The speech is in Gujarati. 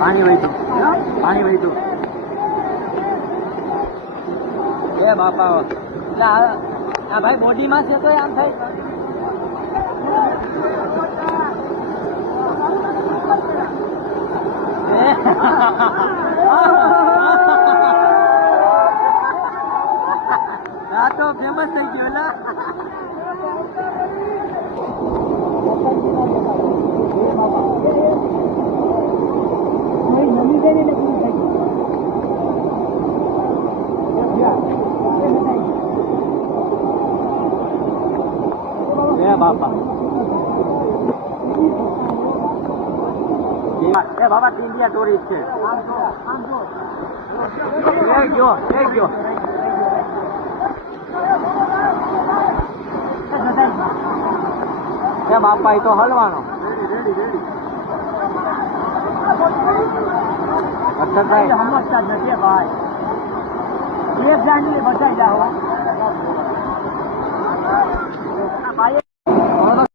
પાણી વહીતું પાણી વહીતું એ બાપા એટલે આ ભાઈ બોડીમાં છે તો આમ થાય. આ તો ફેમસ થઈ ગયું ને એ બાપા. એ બાબા ઇન્ડિયા ટુરિસ્ટ છે. એ બાપા, એ તો હલવાનો. અક્ષરભાઈ સમજતા નથી ભાઈ. એક જાણી બચાવી જાઓ